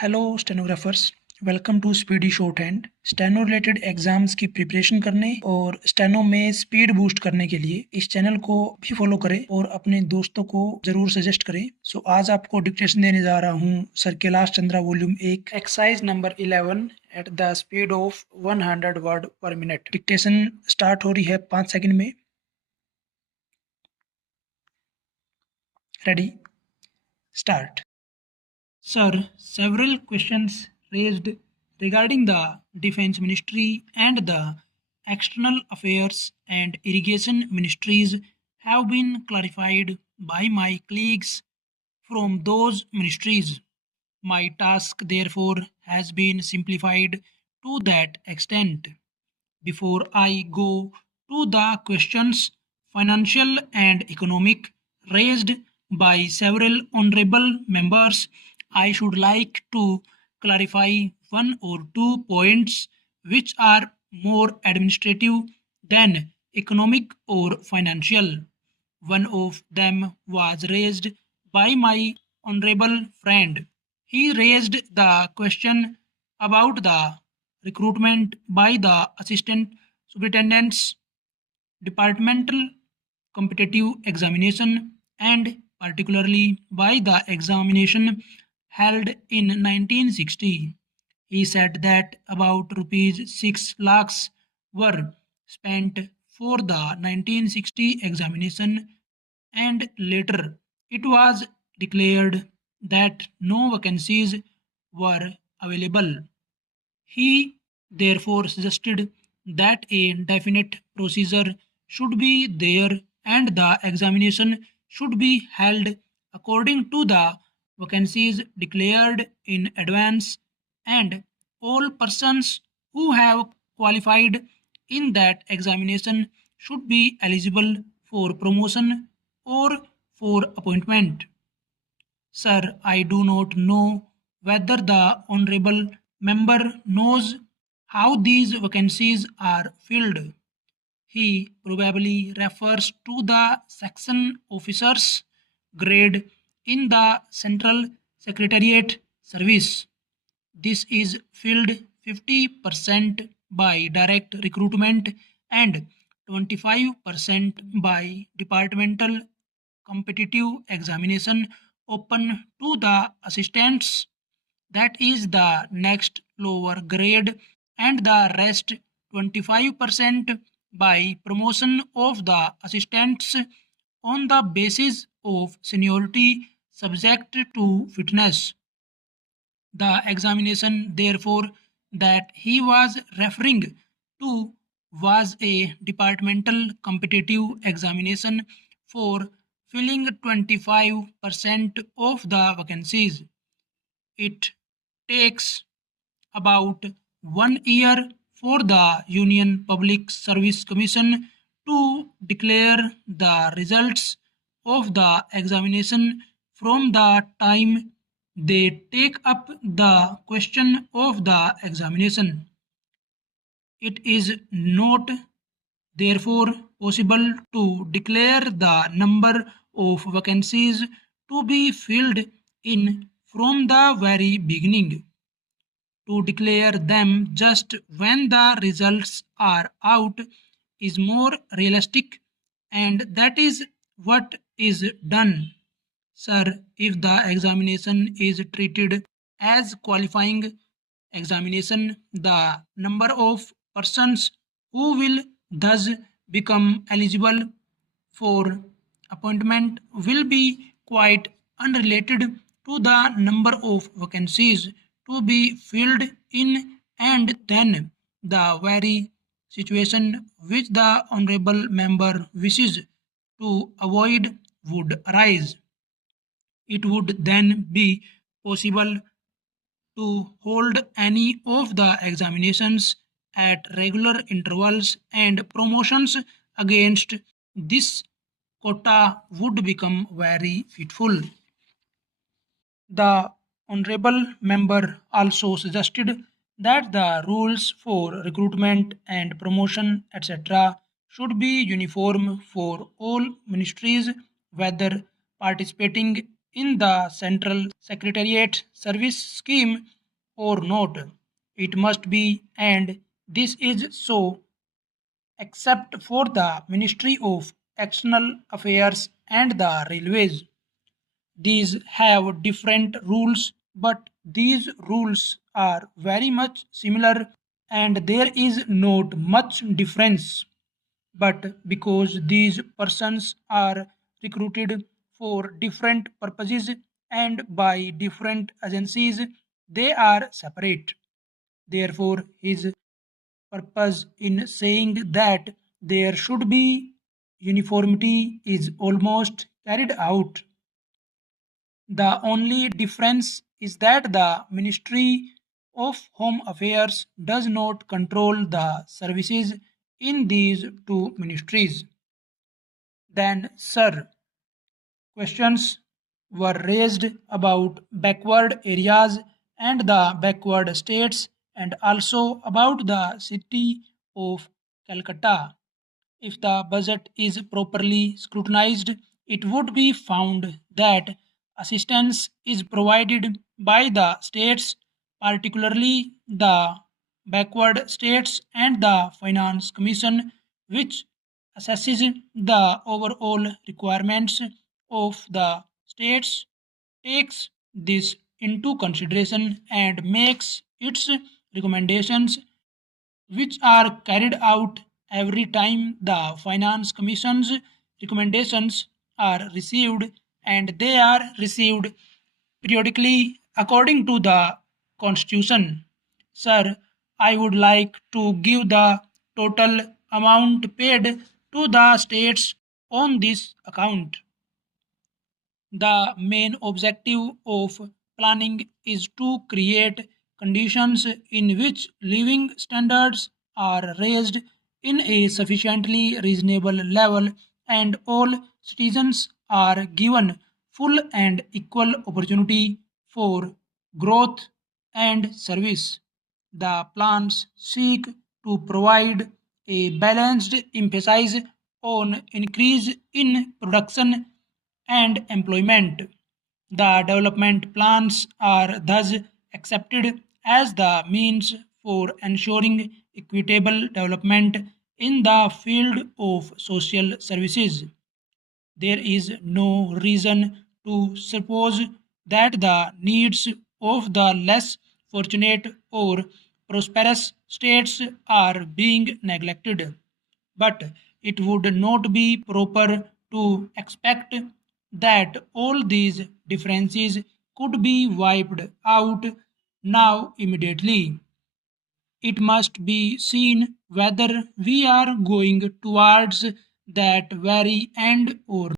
Hello stenographers. Welcome to speedy shorthand. Steno related exams की preparation करने और steno में स्पीड बूस्ट करने के लिए इस चैनल को भी फॉलो करें और अपने दोस्तों को जरूर सजेस्ट करें। आज आपको डिक्टेशन देने जा रहा हूँ sir Kailash Chandra volume 1 exercise number 11 at the speed of 100 word पर मिनट। डिक्टेशन स्टार्ट हो रही है 5 सेकंड में। Ready, start. Sir, several questions raised regarding the Defense Ministry and the External Affairs and Irrigation Ministries have been clarified by my colleagues from those ministries. My task, therefore, has been simplified to that extent. Before I go to the questions, financial and economic, raised by several honorable members, I should like to clarify one or two points which are more administrative than economic or financial. One of them was raised by my honorable friend. He raised the question about the recruitment by the assistant superintendents, departmental competitive examination, and particularly by the examination held in 1960. He said that about rupees 6 lakhs were spent for the 1960 examination, and later it was declared that no vacancies were available. He therefore suggested that a definite procedure should be there and the examination should be held according to the vacancies declared in advance, and all persons who have qualified in that examination should be eligible for promotion or for appointment. Sir, I do not know whether the honorable member knows how these vacancies are filled. He probably refers to the section officer's grade in the Central Secretariat Service. This is filled 50% by direct recruitment and 25% by departmental competitive examination open to the assistants. That is the next lower grade, and the rest 25% by promotion of the assistants on the basis of seniority subject to fitness. The examination, therefore, that he was referring to was a departmental competitive examination for filling 25% of the vacancies. It takes about 1 year for the Union Public Service Commission to declare the results of the examination from the time they take up the question of the examination. It is not therefore possible to declare the number of vacancies to be filled in from the very beginning. To declare them just when the results are out is more realistic, and that is what is done. Sir, if the examination is treated as qualifying examination, the number of persons who will thus become eligible for appointment will be quite unrelated to the number of vacancies to be filled in, and then the very situation which the honorable member wishes to avoid would arise. It would then be possible to hold any of the examinations at regular intervals, and promotions against this quota would become very fitful. The honorable member also suggested that the rules for recruitment and promotion, etc., should be uniform for all ministries, whether participating in the Central Secretariat Service Scheme or not. It must be, and this is so, except for the Ministry of External Affairs and the Railways. These have different rules, but these rules are very much similar and there is not much difference. But because these persons are recruited for different purposes and by different agencies, they are separate. Therefore, his purpose in saying that there should be uniformity is almost carried out. The only difference is that the Ministry of Home Affairs does not control the services in these two ministries. Then, sir, questions were raised about backward areas and the backward states and also about the city of Calcutta. If the budget is properly scrutinized, it would be found that assistance is provided by the states, particularly the backward states and the Finance Commission, which assesses the overall requirements of the states, takes this into consideration and makes its recommendations, which are carried out every time the Finance Commission's recommendations are received, and they are received periodically according to the Constitution. Sir, I would like to give the total amount paid to the states on this account. The main objective of planning is to create conditions in which living standards are raised in a sufficiently reasonable level and all citizens are given full and equal opportunity for growth and service. The plans seek to provide a balanced emphasis on increase in production and employment. The development plans are thus accepted as the means for ensuring equitable development in the field of social services. There is no reason to suppose that the needs of the less fortunate or prosperous states are being neglected. But it would not be proper to expect that all these differences could be wiped out now immediately. It must be seen whether we are going towards that very end or